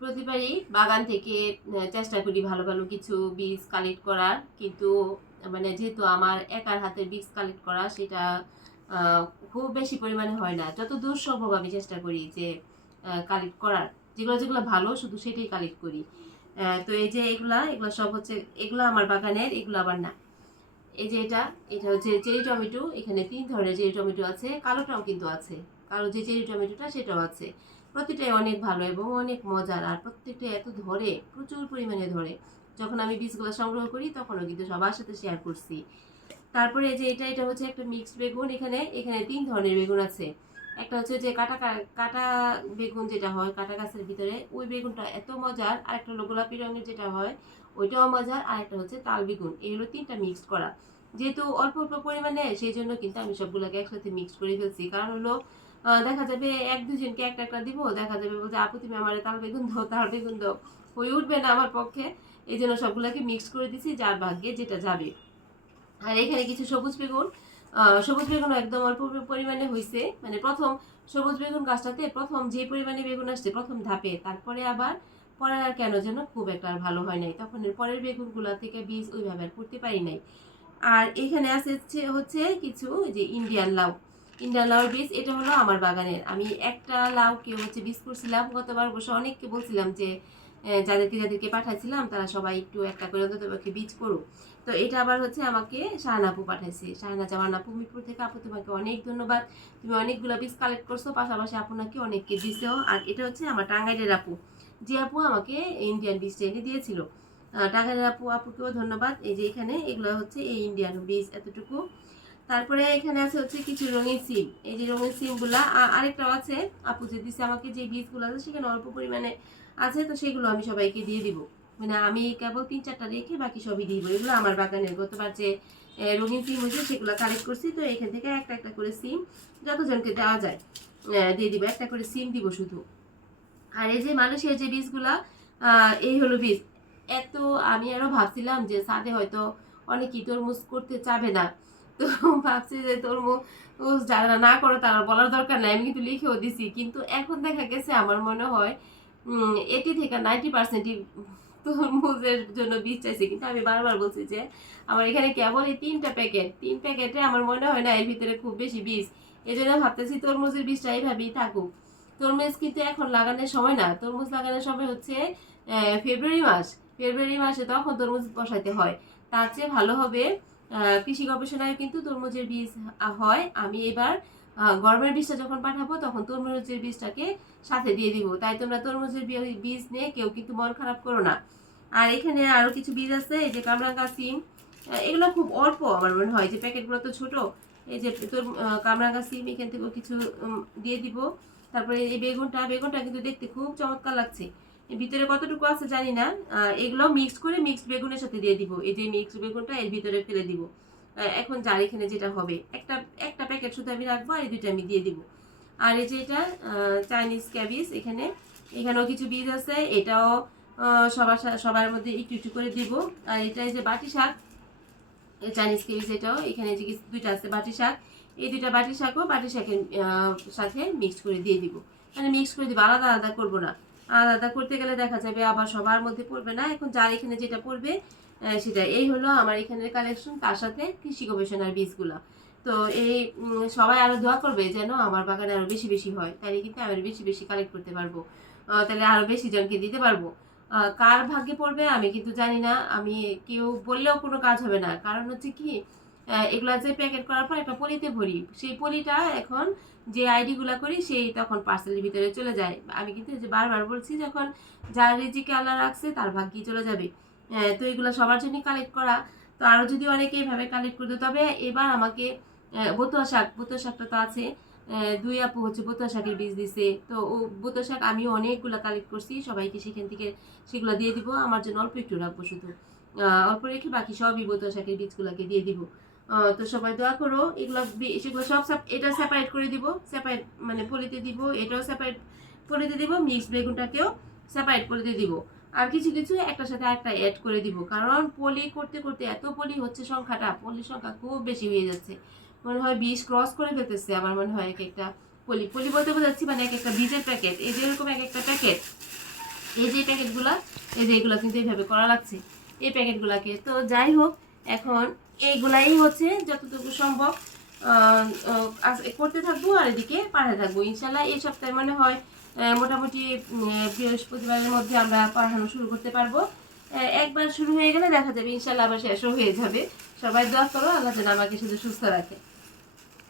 প্রতিবারই বাগান থেকে চেষ্টা করি ভালো ভালো কিছু বীজ কালেক্ট করার, কিন্তু মানে যেহেতু আমার একার হাতের বীজ কালেক্ট করা সেটা আহ, খুব বেশি পরিমাণে হয় না। যতদূর সম্ভব আমি চেষ্টা করি যে কালেক্ট করার, যেগুলো যেগুলো ভালো শুধু সেটাই কালেক্ট করি। তো এই যে এগুলা এগুলা সব হচ্ছে, এগুলা আমার বাগানের, এগুলো আবার না। এই যে এটা এটা হচ্ছে চেরি টমেটো। এখানে 3 ধরনের চেরি টমেটো আছে, কালোটাও কিন্তু আছে। কালো যে চেরি টমেটোটা সেটাও আছে। প্রতিটাই অনেক ভালো এবং অনেক মজার, আর প্রত্যেকটা এত ধরে, প্রচুর পরিমাণে ধরে। যখন আমি বীজগুলো সংগ্রহ করি তখনও কিন্তু সবার সাথে শেয়ার করছি। তারপরে এই যে এটা এটা হচ্ছে একটা মিক্সড বেগুন। এখানে এখানে 3 ধরনের বেগুন আছে। একটা হচ্ছে যে কাটা কাটা বেগুন, যেটা হয় কাটা গাছের ভিতরে, ওই বেগুনটা এত মজার। আর একটা হলো গোলাপি রঙের যেটা হয়, ওইটাও মজার। আর একটা হচ্ছে তাল বেগুন। এই হলো 3টা মিক্সড করা। যেহেতু অল্প অল্প পরিমাণে, সেই জন্য কিন্তু আমি সবগুলোকে একসাথে মিক্সড করে ফেলছি। কারণ হলো দেখা যাবে এক দুজনকে একটা একটা দিব, দেখা যাবে বলছে আপু তুমি আমার তাল বেগুন দাও, তাল বেগুন দাও, হয়ে উঠবে না আমার পক্ষে। এই জন্য সবগুলোকে মিক্স করে দিছি, যার ভাগ্যে যেটা যাবে। আর এখানে কিছু সবুজ বেগুন। সবুজ বেগুন একদম অল্প পরিমাণে হয়েছে, মানে প্রথম সবুজ বেগুন গাছটাতে প্রথম যে পরিমাণে বেগুন আসছে প্রথম ধাপে, তারপরে আবার পরে আর কেন যেন খুব একটা আর ভালো হয় নাই, তখন এর পরের বেগুনগুলা থেকে বীজ ওইভাবে আর করতে পারি নাই। আর এখানে আছে হচ্ছে কিছু যে ইন্ডিয়ান লাউ। ইন্ডিয়ান লাউর বীজ, এটা হলো আমার বাগানের। আমি একটা লাউকে হচ্ছে বীজ করছিলাম গতবার, অবশ্য অনেককে বলছিলাম যে যাদেরকে যাদেরকে পাঠাইছিলাম তারা সবাই একটু একটা করে অন্তত পক্ষে বীজ করো। তো এটা আবার হচ্ছে আমাকে শাহানা আপু পাঠাইছে, শাহানা জামান আপু মিরপুর থেকে। আপু তোমাকে অনেক ধন্যবাদ, তুমি অনেকগুলো বীজ কালেক্ট করছো, পাশাপাশি আপনাকে অনেককে দিছেও। আর এটা হচ্ছে আমার টাঙ্গাইলের আপু, যে আপু আমাকে ইন্ডিয়ান বীজটা এনে দিয়েছিল। টাঙ্গাইলের আপুকেও ধন্যবাদ। এই যে এখানে এগুলো হচ্ছে এই ইন্ডিয়ান বীজ এতটুকু। তারপরে এখানে আছে হচ্ছে কিছু রঙিন সিম। এই যে রঙিন সিমগুলা আরেকটাও আছে, আপু যে দিছে আমাকে যে বীজগুলো আছে সেখানে অল্প পরিমাণে আছে, তো সেগুলো আমি সবাইকে দিয়ে দিব। মানে আমি কেবল 3-4টা রেখে বাকি সবই দিব। এগুলো আমার বাগানের গতবার যে রঙিন সিম হয়েছে সেগুলো কালেক্ট করছি, তো এখান থেকে একটা একটা করে সিম যতজনকে দেওয়া যায় দিয়ে দিব, একটা করে সিম দিব শুধু। আর এই যে মালয়েশিয়ার যে বীজগুলা, এই হলো বীজ। এত আমি আরো ভাবছিলাম যে সাদে হয়তো অনেকেই তরমুজ করতে চাবে না, তো ভাবছি যে তরমুজ যারা না করে তারা বলার দরকার নাই, আমি কিন্তু লিখেও দিছি। কিন্তু এখন দেখা গেছে আমার মনে হয় 80 থেকে 90% তরমুজের জন্য বীজ চাইছে। কিন্তু আমি বারবার বলছি যে আমার এখানে কেবল এই 3টা প্যাকেট, 3 প্যাকেটে আমার মনে হয় না এর ভিতরে খুব বেশি বীজ। এই জন্য ভাবতেছি তরমুজের বীজটা এইভাবেই থাকুক। তরমুজ কিন্তু এখন লাগানোর সময় না, তরমুজ লাগানোর সময় হচ্ছে ফেব্রুয়ারি মাস। ফেব্রুয়ারি মাসে তখন তরমুজ বসাইতে হয়। তার চেয়ে ভালো হবে, কৃষি গবেষণায় কিন্তু তরমুজের বীজ হয়। আমি এবার গরমের বীজটা যখন পাঠাবো তখন তরমুজের বীজটাকে সাথে দিয়ে দিব। তাই তোমরা তরমুজের বীজ নিয়ে কেউ কিন্তু মন খারাপ করো না। আর এখানে আরো কিছু বীজ আছে, এই যে কামরাঙ্গা সিম। এগুলো খুব অল্প আমার মনে হয়, যে প্যাকেটগুলো তো ছোট। এই যে তোর কামরাঙ্গা সিম এখান থেকেও কিছু দিয়ে দিব। তারপরে এই বেগুনটা কিন্তু দেখতে খুব চমৎকার লাগছে। এর ভিতরে কতটুকু আছে জানি না। এগুলো মিক্স করে মিক্সড বেগুনের সাথে দিয়ে দিব। এই যে মিক্সড বেগুনটা এর ভিতরে ফেলে দিব। এখন যার এখানে যেটা হবে, একটা একটা প্যাকেট শুধু আমি রাখবো, আর এই দুইটা আমি দিয়ে দিব। আর এই যে এটা চাইনিজ ক্যাবিজ, এখানেও কিছু বীজ আছে, এটাও সবার মধ্যে একটু একটু করে দিব। আর এটা এই যে বাটি শাক, চাইনিজ ক্যাবিজ, এটাও এখানে যে দুইটা আছে বাটি শাক, এই দুইটা বাটি শাকও বাটি শাকের সাথে মিক্স করে দিয়ে দিব। মানে মিক্স করে দিব, আলাদা আলাদা করবো না। আলাদা করতে গেলে দেখা যাবে আবার সবার মধ্যে পড়বে না। এখন যার এখানে যেটা পড়বে সেটা। এই হলো আমার এখানের কালেকশন, তার সাথে কৃষি গবেষণার বীজগুলা। তো এই সবাই আরো দোয়া করবে যেন আমার বাগানে আরো বেশি বেশি হয়, তাহলে কিন্তু আমি আরো বেশি বেশি কালেক্ট করতে পারবো। তাহলে আরো বেশি জনকে দিতে পারবো। কার ভাগ্যে পড়বে আমি কিন্তু জানি না। আমি কেউ বললেও কোনো কাজ হবে না, কারণ হচ্ছে কি এগুলা যে প্যাকেট করার পর একটা পলিতে ভরি, সেই পলিটা এখন যে আইডি গুলা করি সেই তখন পার্সেলের ভিতরে চলে যায়। আমি কিন্তু যে বারবার বলছি, যখন যার রিজিকে আল্লাহ রাখছে তার ভাগ্যে চলে যাবে। তো এগুলা সবার জন্য কালেক্ট করা। তো আরো যদি অনেকে এইভাবে কালেক্ট করতে, তবে এবার আমাকে বতুয়া শাকটা তো আছে। দুই আপু হচ্ছে বতুয়া শাকের বীজ দিছে, তো ও বতুয়া শাক আমি অনেকগুলা কালেক্ট করছি, সবাইকে সেখান থেকে সেগুলো দিয়ে দিব। আমার জন্য অল্প একটু রাখবো শুধু, অল্প রেখে বাকি সবই বতুয়া শাকের বীজগুলোকে দিয়ে দিব। তো সবাই দোয়া করো। এগুলো সেগুলো সব এটা সেপারেট করে দিব, সেপারেট মানে পলিতে দিব, এটাও সেপারেট পলিতে দিব, মিক্স বেগুনটাকেও সেপারেট পলিতে দিব। আর কিছু কিছু একটার সাথে একটা অ্যাড করে দিব, কারণ পলি করতে করতে এত পলি হচ্ছে, পলির সংখ্যা খুব বেশি হয়ে যাচ্ছে। মনে হয় 20 ক্রস করে ফেলতেছে আমার মনে হয় এক একটা পলি। পলি বলতে বোঝাচ্ছি মানে এক একটা বীজের প্যাকেট, এই যে এরকম এক একটা প্যাকেট এই যে প্যাকেটগুলা, এই যে এগুলো কিন্তু এইভাবে করা লাগছে এই প্যাকেটগুলাকে। তো যাই হোক, এখন এইগুলাই হচ্ছে যতটুকু সম্ভব করতে থাকবো আর এদিকে পাঠাতে থাকবো। ইনশাল্লাহ এই সপ্তাহে মনে হয় মোটামুটি বৃহস্পতিবারের মধ্যে আমরা পড়ানো শুরু করতে পারবো। একবার শুরু হয়ে গেলে দেখা যাবে ইনশাল্লাহ আবার শেষও হয়ে যাবে। সবাই দোয়া করো, আল্লাহ যেন আমাকে শুধু সুস্থ রাখে।